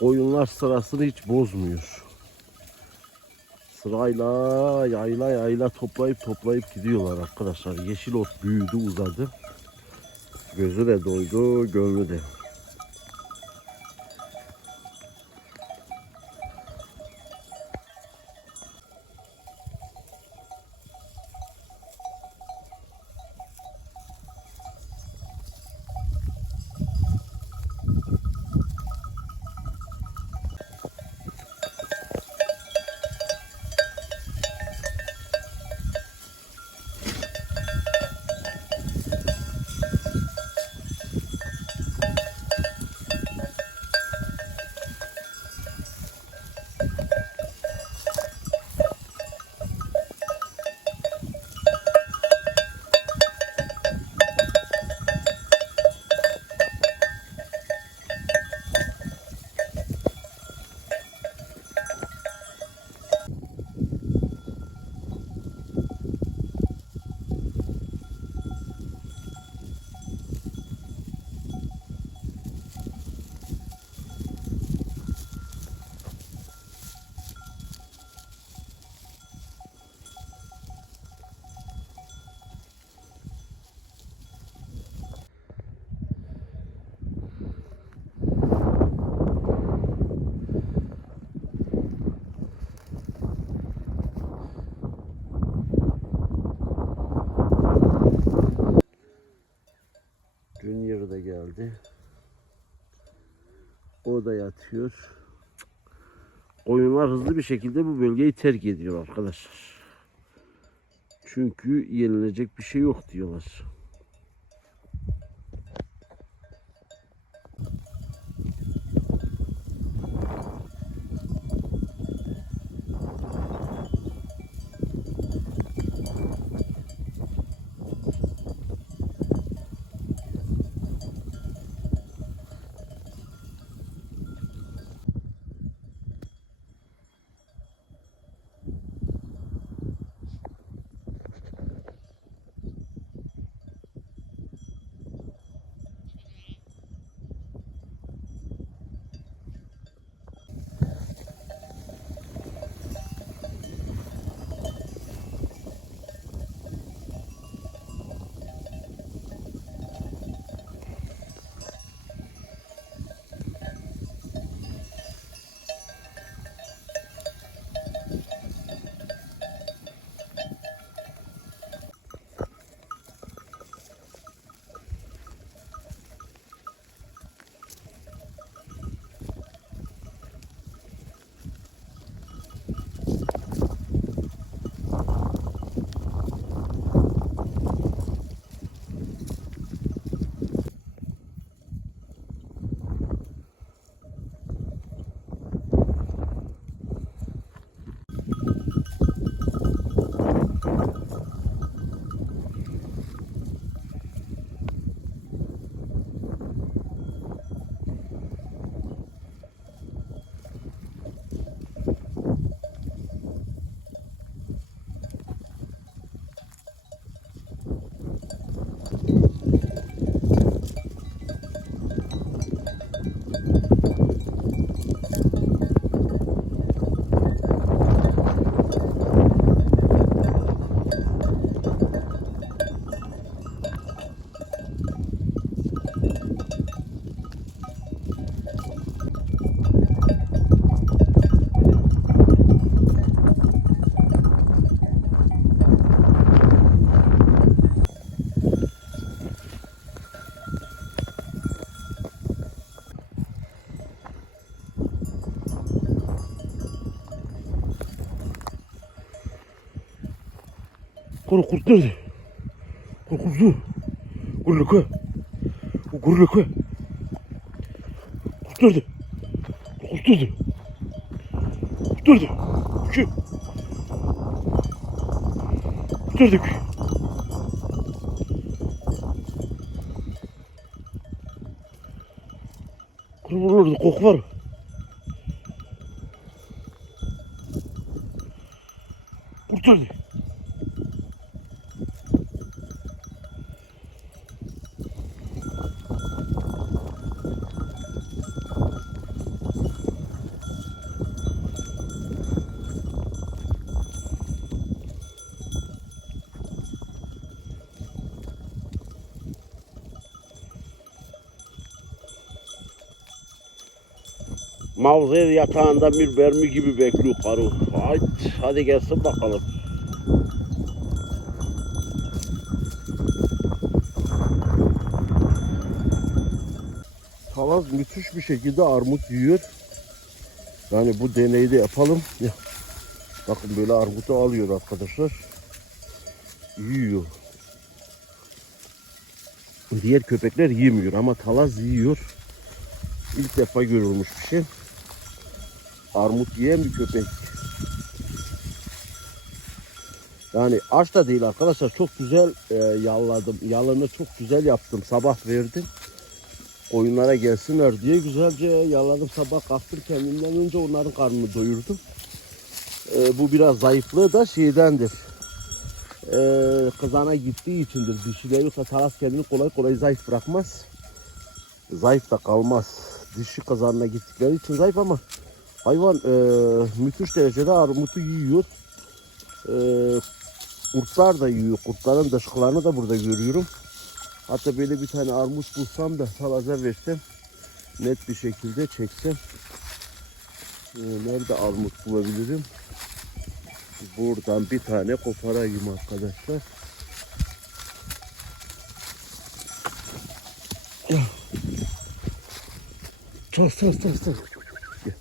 koyunlar sırasını hiç bozmuyor. Sırayla yayla yayla toplayıp toplayıp gidiyorlar arkadaşlar. Yeşil ot büyüdü uzadı. Gözü de doydu, gönlü de. Junior da geldi. O da yatıyor. Koyunlar hızlı bir şekilde bu bölgeyi terk ediyor arkadaşlar. Çünkü yenilecek bir şey yok diyorlar. Kurt nerede? Kuru kurtu. Kurluk O kurluk Kurt nerede? Kurt nerede? Kurt nerede? Şu. Kurt nerede? Kuru buralarda koku var. Kurt nerede? Mavzer yatağında bir mermi gibi bekliyor karı. Haydi, hadi gelsin bakalım. Talaz müthiş bir şekilde armut yiyor. Yani bu deneyi de yapalım. Ya, Bakın böyle armutu alıyor arkadaşlar. Yiyor. Diğer köpekler yemiyor ama talaz yiyor. İlk defa görülmüş bir şey. Armut yiyen bir köpek. Yani aç da değil arkadaşlar. Çok güzel e, yalladım. Yalını çok güzel yaptım. Sabah verdim. Oyunlara gelsinler diye güzelce yaladım. Sabah kalktım kendimden önce onların karnını doyurdum. E, bu biraz zayıflığı da şeydendir. E, kızana gittiği içindir. Dişileri yoksa taras kendini kolay kolay zayıf bırakmaz. Zayıf da kalmaz. Dişi kazanına gittikleri için zayıf ama hayvan e, müthiş derecede armutu yiyor. E, kurtlar da yiyor. Kurtların dışkılarını da burada görüyorum. Hatta böyle bir tane armut bulsam da talaza versem net bir şekilde çeksem. E, nerede armut bulabilirim? Buradan bir tane koparayım arkadaşlar. Çal çal çal çal. Gel.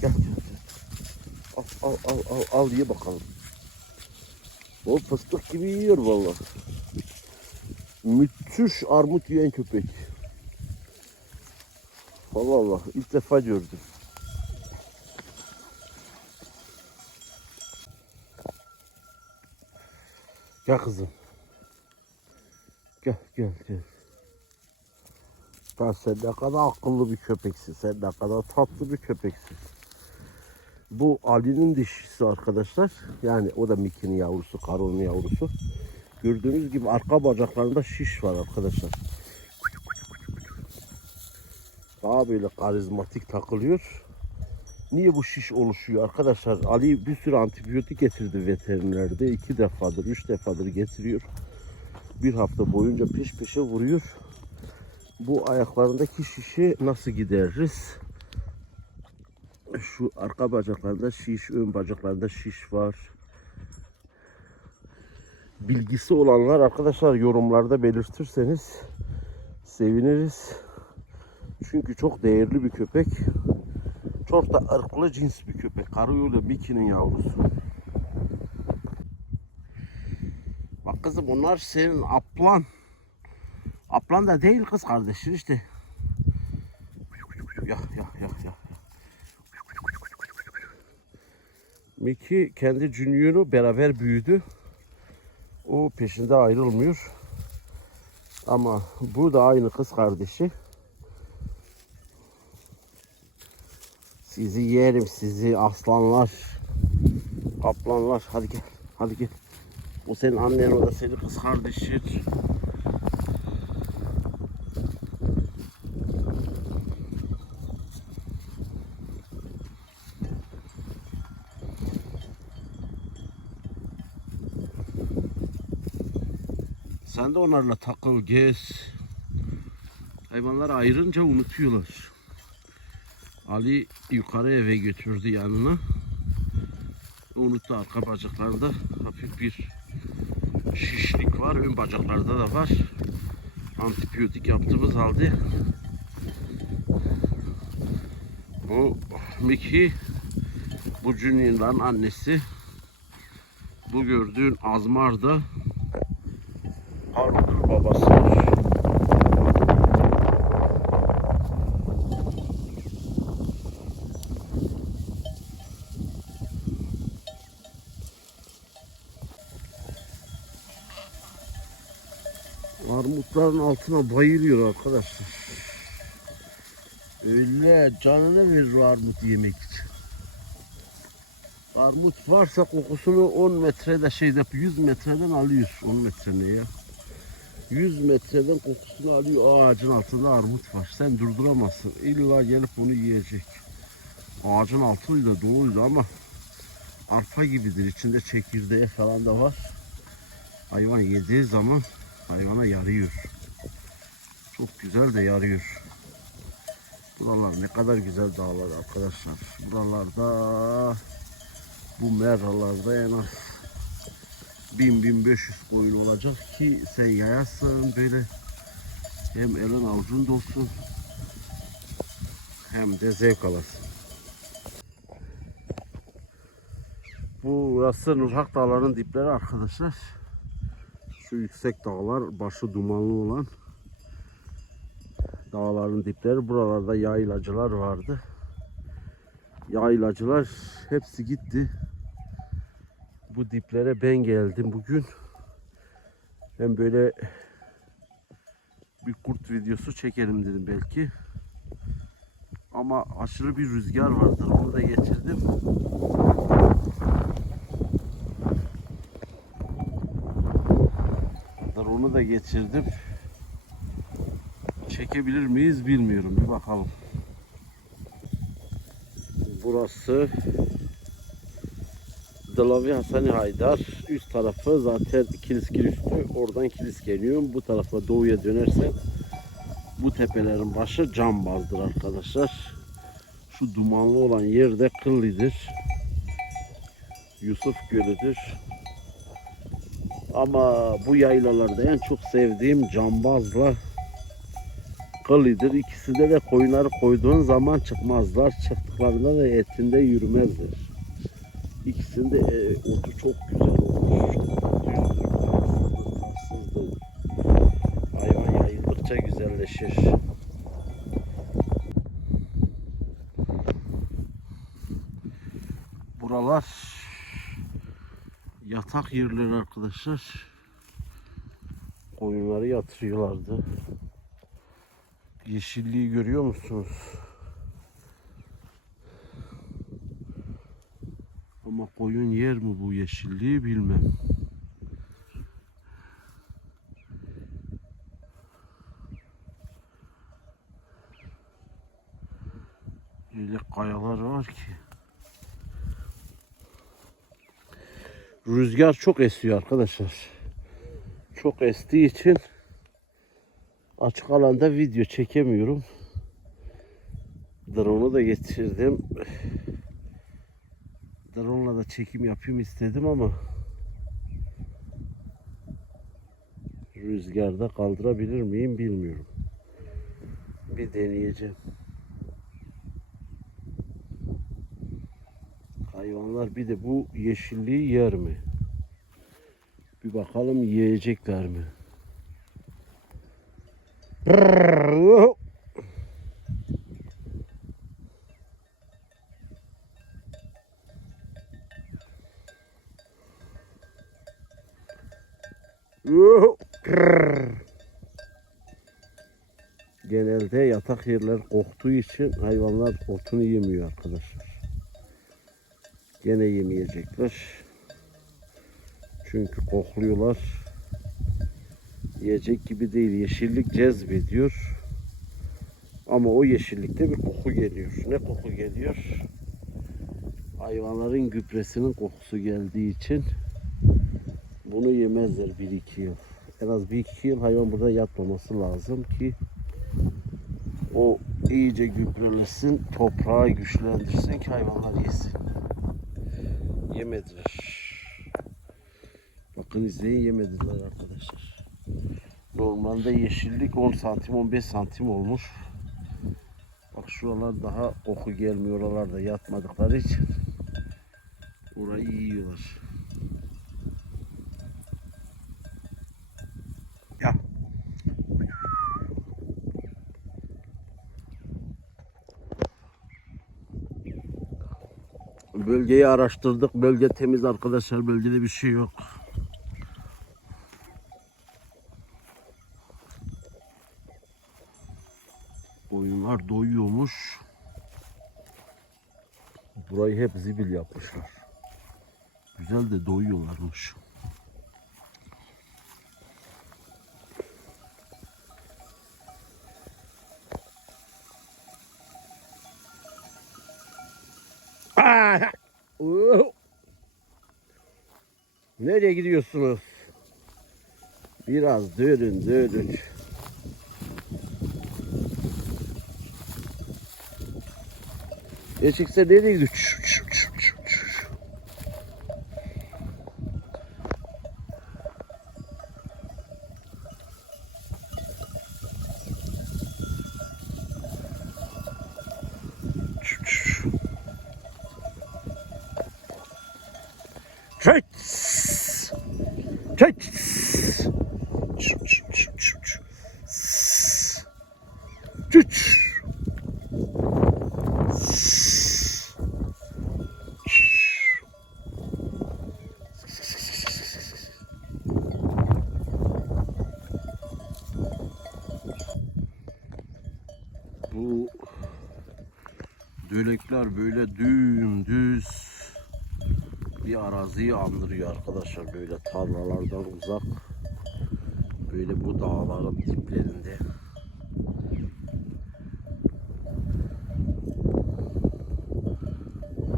Gel gel. gel. Al al al al ye bakalım. O fıstık gibi yiyor vallahi. Müthiş armut yiyen köpek. Allah Allah ilk defa gördüm. Gel kızım. Gel gel gel. Sen ne kadar akıllı bir köpeksin. Sen ne kadar tatlı bir köpeksin. Bu Ali'nin dişisi arkadaşlar. Yani o da Mickey'nin yavrusu, Karo'nun yavrusu. Gördüğünüz gibi arka bacaklarında şiş var arkadaşlar. Daha böyle karizmatik takılıyor. Niye bu şiş oluşuyor arkadaşlar? Ali bir sürü antibiyotik getirdi veterinerde. iki defadır, üç defadır getiriyor. Bir hafta boyunca peş peşe vuruyor. Bu ayaklarındaki şişi nasıl gideririz? Şu arka bacaklarında şiş, ön bacaklarında şiş var. Bilgisi olanlar arkadaşlar yorumlarda belirtirseniz seviniriz. Çünkü çok değerli bir köpek. Çok da ırklı cins bir köpek. Karayolu Mickey'nin yavrusu. Bak kızım bunlar senin aplan. Aplan da değil kız kardeşin işte. Ya ya ya ya. Mickey kendi Junior'u beraber büyüdü. O peşinde ayrılmıyor. Ama bu da aynı kız kardeşi. Sizi yerim sizi aslanlar. Kaplanlar. Hadi gel. Hadi gel. O senin annen o da senin kız kardeşin. Sen de onlarla takıl, gez. Hayvanlar ayrınca unutuyorlar. Ali yukarı eve götürdü yanına. Unuttu arka bacaklarda hafif bir şişlik var. Ön bacaklarda da var. Antibiyotik yaptığımız halde bu Miki bu Junior'ların annesi bu gördüğün Azmar altına bayılıyor arkadaşlar. Öyle canını verir armut yemek için. Armut varsa kokusunu 10 metrede şeyde 100 metreden alıyor. 10 metre ne ya? 100 metreden kokusunu alıyor. Ağacın altında armut var. Sen durduramazsın. İlla gelip bunu yiyecek. Ağacın altıydı doğuydu ama arpa gibidir. İçinde çekirdeği falan da var. Hayvan yediği zaman hayvana yarıyor. Çok güzel de yarıyor. Buralar ne kadar güzel dağlar arkadaşlar. Buralarda bu meralarda en az 1000-1500 koyun olacak ki sen yayasın böyle hem elin avucun dolsun hem de zevk alasın. Burası Nurhak Dağları'nın dipleri arkadaşlar. Şu yüksek dağlar başı dumanlı olan dağların dipleri. Buralarda yaylacılar vardı. Yaylacılar hepsi gitti. Bu diplere ben geldim bugün. Hem böyle bir kurt videosu çekelim dedim belki. Ama aşırı bir rüzgar vardı. Onu da geçirdim. Onu da geçirdim. Çekebilir miyiz bilmiyorum. Bir bakalım. Burası Dalavi Hasan Haydar. Üst tarafı zaten Kiliskil üstü. Oradan Kilis geliyor. Bu tarafa doğuya dönersen bu tepelerin başı Cambaz'dır arkadaşlar. Şu dumanlı olan yerde Kıllı'dır. Yusuf Gölü'dür. Ama bu yaylalarda en çok sevdiğim cambazla kılıdır. İkisinde de koyunları koyduğun zaman çıkmazlar. Çıktıklarında da etinde yürümezler. İkisinde e, otu çok güzel tatsızdır, tatsızdır. Hayvan yayıldıkça güzelleşir. Buralar yatak yerleri arkadaşlar. Koyunları yatırıyorlardı. Yeşilliği görüyor musunuz? Ama koyun yer mi bu yeşilliği bilmem. Öyle kayalar var ki. Rüzgar çok esiyor arkadaşlar. Çok estiği için açık alanda video çekemiyorum. Drone'u da getirdim. Drone'la da çekim yapayım istedim ama rüzgarda kaldırabilir miyim bilmiyorum. Bir deneyeceğim. Hayvanlar bir de bu yeşilliği yer mi? Bir bakalım yiyecekler mi? Genelde yatak yerler koktuğu için hayvanlar otunu yemiyor arkadaşlar. Gene yemeyecekler. Çünkü kokluyorlar. Yiyecek gibi değil. Yeşillik cezbediyor. Ama o yeşillikte bir koku geliyor. Ne koku geliyor? Hayvanların gübresinin kokusu geldiği için bunu yemezler 1-2 yıl. En az 1-2 yıl hayvan burada yatmaması lazım ki o iyice gübrelesin, toprağı güçlendirsin ki hayvanlar yesin. Yemediler. Bakın izleyin yemediler arkadaşlar. Normalde yeşillik 10 santim 15 santim olmuş. Bak şuralar daha koku gelmiyor oralarda yatmadıkları için. Orayı yiyorlar. Ya. Bölgeyi araştırdık. Bölge temiz arkadaşlar. Bölgede bir şey yok. Koyunlar doyuyormuş. Burayı hep zibil yapmışlar. Güzel de doyuyorlarmış. Nereye gidiyorsunuz? Biraz dönün dönün. Gerçekten nereye gidiyor? Andırıyor arkadaşlar. Böyle tarlalardan uzak. Böyle bu dağların diplerinde.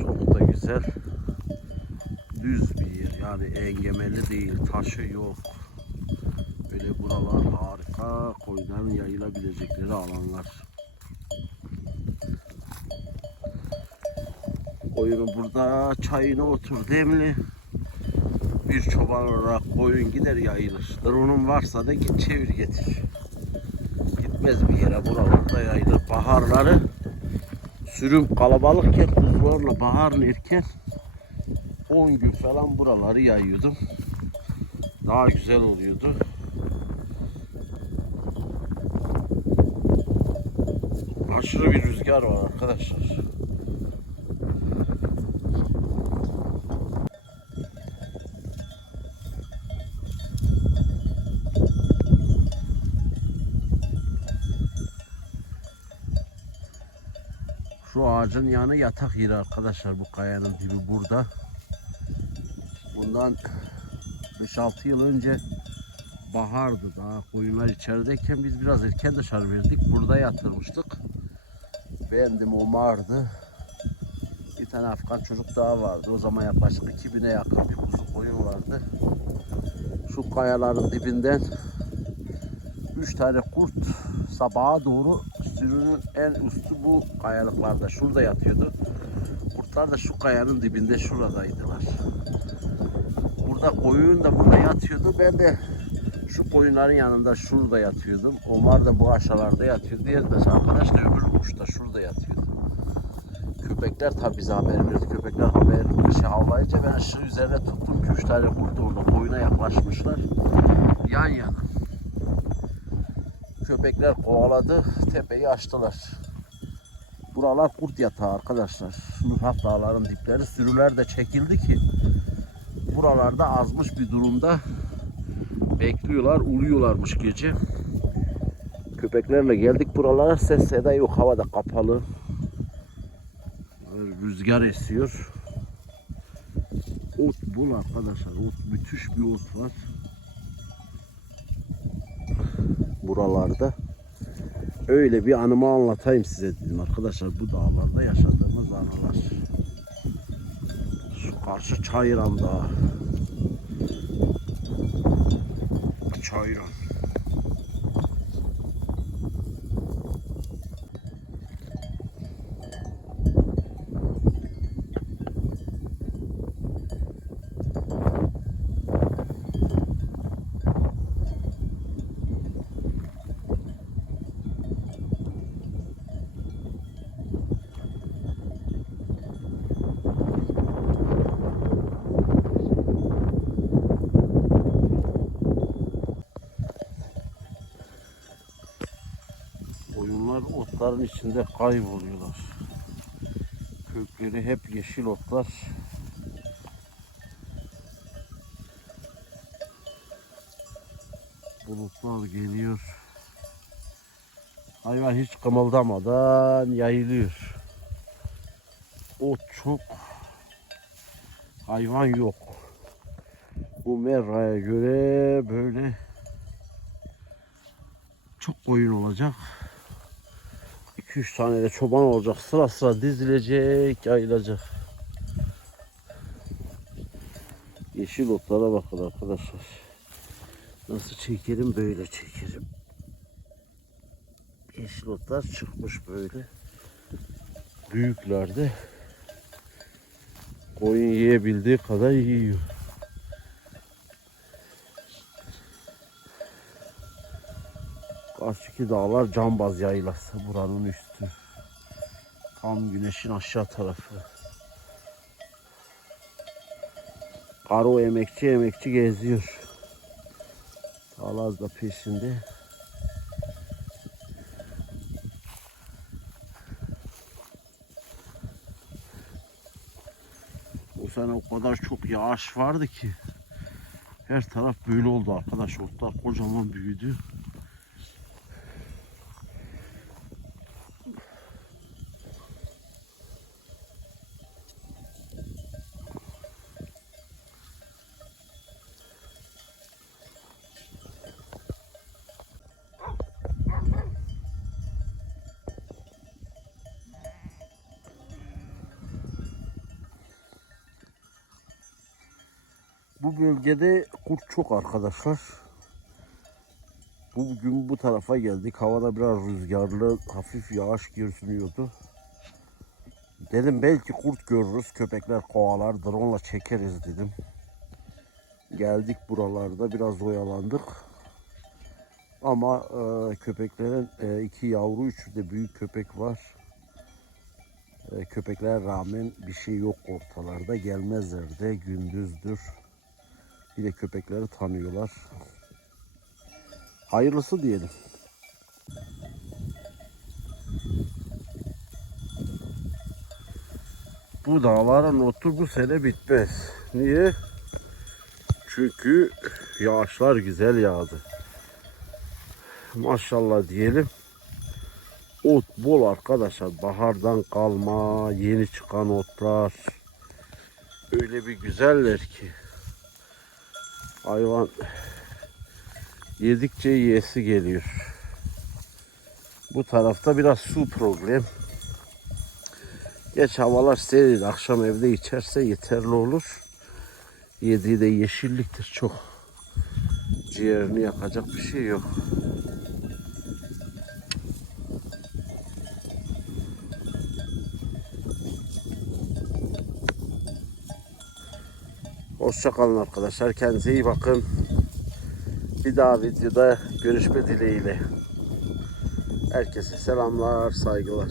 Çok da güzel. Düz bir yer. Yani engemeli değil. Taşı yok. Böyle buralar harika. Koyunların yayılabilecekleri alanlar. Koyunu burada çayını otur demli. Bir çoban olarak koyun gider yayılır. Drone'un varsa da git çevir getir. Gitmez bir yere buralarda yayılır. Baharları sürüm kalabalıkken kuzularla baharın erken 10 gün falan buraları yayıyordum. Daha güzel oluyordu. Aşırı bir rüzgar var arkadaşlar. Şu ağacın yanı yatak yeri arkadaşlar. Bu kayanın dibi burada. Bundan 5-6 yıl önce bahardı daha koyunlar içerideyken biz biraz erken dışarı verdik. Burada yatırmıştık. Bendim Omar'dı. Bir tane Afgan çocuk daha vardı. O zaman yaklaşık 2000'e yakın bir kuzu koyun vardı. Şu kayaların dibinden 3 tane kurt sabaha doğru sürünün en üstü bu kayalıklarda. Şurada yatıyordu. Kurtlar da şu kayanın dibinde şuradaydılar. Burada koyun da burada yatıyordu. Ben de şu koyunların yanında şurada yatıyordum. Onlar da bu aşağılarda yatıyordu. Diğer arkadaş da öbür da şurada yatıyordu. Köpekler tabi bize haber verdi. Köpekler haber bir şey havlayınca ben ışığı üzerine tuttum ki üç tane kurt orada koyuna yaklaşmışlar. Yan yana. Köpekler kovaladı. Tepeyi açtılar. Buralar kurt yatağı arkadaşlar. Nurhak dağların dipleri sürüler de çekildi ki buralarda azmış bir durumda bekliyorlar, uyuyorlarmış gece. Köpeklerle geldik buralara ses seda yok havada kapalı. Böyle Rüzgar esiyor. Ot bul arkadaşlar. Ot müthiş bir ot var. Buralarda. Öyle bir anımı anlatayım size dedim arkadaşlar. Bu dağlarda yaşadığımız anılar. Şu karşı Çayıran Dağı. Otların içinde kayboluyorlar. Kökleri hep yeşil otlar. Bulutlar geliyor. Hayvan hiç kımıldamadan yayılıyor. Ot çok. Hayvan yok. Bu merraya göre böyle çok koyun olacak. 2-3 tane de çoban olacak. Sıra sıra dizilecek, yayılacak. Yeşil otlara bakın arkadaşlar. Nasıl çekerim böyle çekerim. Yeşil otlar çıkmış böyle. büyüklerde koyun yiyebildiği kadar yiyor. Karşıki dağlar Cambaz yaylası buranın üstü. Tam güneşin aşağı tarafı. Karo emekçi emekçi geziyor. Alaz da peşinde. O sene o kadar çok yağış vardı ki her taraf böyle oldu arkadaş. Otlar kocaman büyüdü. Bu bölgede kurt çok arkadaşlar. Bugün bu tarafa geldik. Havada biraz rüzgarlı, hafif yağış görünüyordu. Dedim belki kurt görürüz. Köpekler kovalar, drone'la çekeriz dedim. Geldik buralarda biraz oyalandık. Ama e, köpeklerin e, iki yavru, üçü de büyük köpek var. E, köpeklere rağmen bir şey yok ortalarda. Gelmezler de gündüzdür. Bir de köpekleri tanıyorlar. Hayırlısı diyelim. Bu dağların otu bu sene bitmez. Niye? Çünkü yağışlar güzel yağdı. Maşallah diyelim. Ot bol arkadaşlar. Bahardan kalma, yeni çıkan otlar. Öyle bir güzeller ki. Hayvan yedikçe yiyesi geliyor. Bu tarafta biraz su problem. Geç havalar serin. Akşam evde içerse yeterli olur. Yediği de yeşilliktir çok. Ciğerini yakacak bir şey yok. Hoşçakalın arkadaşlar. Kendinize iyi bakın. Bir daha videoda görüşme dileğiyle. Herkese selamlar, saygılar.